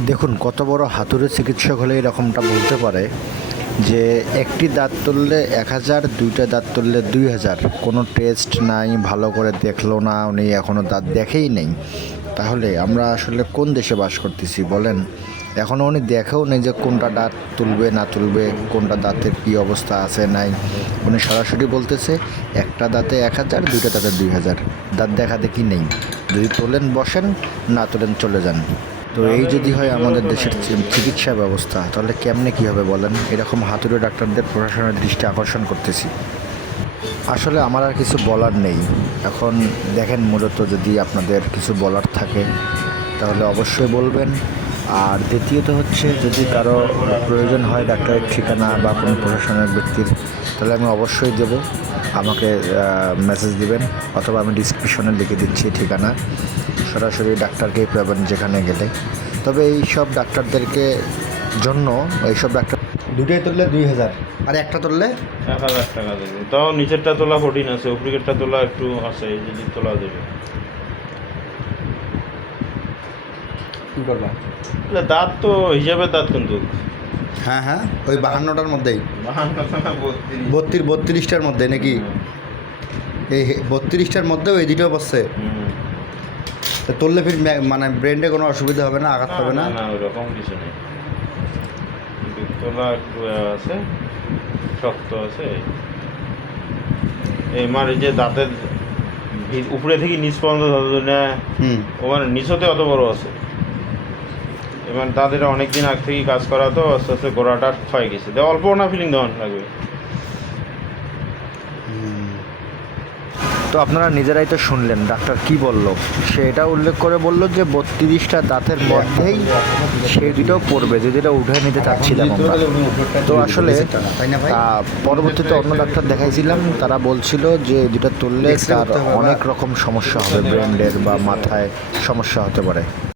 দেখুন, কত বড় হাতুড়ে চিকিৎসক হলে এরকমটা বলতে পারে যে একটি দাঁত তুললে এক হাজার, দুইটা দাঁত তুললে দুই হাজার। কোনো টেস্ট নাই, ভালো করে দেখল না, উনি এখনও দাঁত দেখেই নেই। তাহলে আমরা আসলে কোন দেশে বাস করতেছি বলেন? এখনও উনি দেখেও নেই যে কোনটা দাঁত তুলবে, না তুলবে, কোনটা দাঁতের কী অবস্থা আছে, নাই। উনি সরাসরি বলতেছে, একটা দাঁতে এক হাজার, দুইটা দাঁতে দুই হাজার। দাঁত দেখা দেখি নেই। যদি তোলেন, বসেন, না তোলেন, চলে যান। তো এই যদি হয় আমাদের দেশের চিকিৎসা ব্যবস্থা, তাহলে কেমনে কী হবে বলেন? এরকম হাতুড়ে ডাক্তারদের প্রশাসনের দৃষ্টি আকর্ষণ করতেছি। আসলে আমার আর কিছু বলার নেই। এখন দেখেন মূলত যদি আপনাদের কিছু বলার থাকে, তাহলে অবশ্যই বলবেন। আর দ্বিতীয়ত হচ্ছে যদি কারও প্রয়োজন হয় ডাক্তারের ঠিকানা বা কোনো প্রশাসনের ব্যক্তির, তাহলে আমি অবশ্যই দেব। আমাকে মেসেজ দিবেন অথবা আমি ডিসক্রিপশনে লিখে দিচ্ছি ঠিকানা। সরাসরি ডাক্তারকেই পাবেন যেখানে গেলে। তবে এই সব ডাক্তারদেরকে জন্য এইসব ডাক্তার দুটাই তুললে দুই হাজার। আর একটা তুললে? এক হাজার টাকা দেবে। তাও নিচেরটা তোলা কঠিন আছে উপরিকেরটা তোলা একটু আছে যদি তোলা দেবে। কী করবা? না, দাঁত তো হিসাবে দাঁত কিন্তু। হ্যাঁ হ্যাঁ ওই বাহান্নটার মধ্যেই। বত্রিশ। বত্রিশ বত্রিশটার মধ্যে নাকি? এই বত্রিশটার মধ্যেও এই দুটো বসছে? তুললে ফির মানে ব্রেন্ডে কোনো অসুবিধা হবে না? আঘাত হবে না? না ওরকম কিছু নেই। তোলা একটু আছে। শক্ত আছে। এই এই যে দাঁতের ভি- উপরে থেকে নিচ পর্যন্ত ধরো না হুম। ওখানে মানে নিচতে অত বড় আছে। এবার তাদের অনেক দিন আগ থেকে কাজ করা তো আস্তে আস্তে গোড়াটা ক্ষয় গেছে। অল্প না ফিলিং দেওয়ান লাগবে? তো আপনারা নিজেরাই তো শুনলেন ডাক্তার কি বলল? সে এটা উল্লেখ করে বলল যে বত্রিশটা দাঁতের মধ্যেই সেই দুটো পড়বে যে যেটা উঠে নিতে চাচ্ছিলাম আমরা তো আসলে আহ, পরবর্তীতে অন্য ডাক্তার দেখাইছিলাম তারা বলছিল যে দুটো তুললে তার অনেক রকম সমস্যা হবে ব্রেন্ডের বা মাথায় সমস্যা হতে পারে।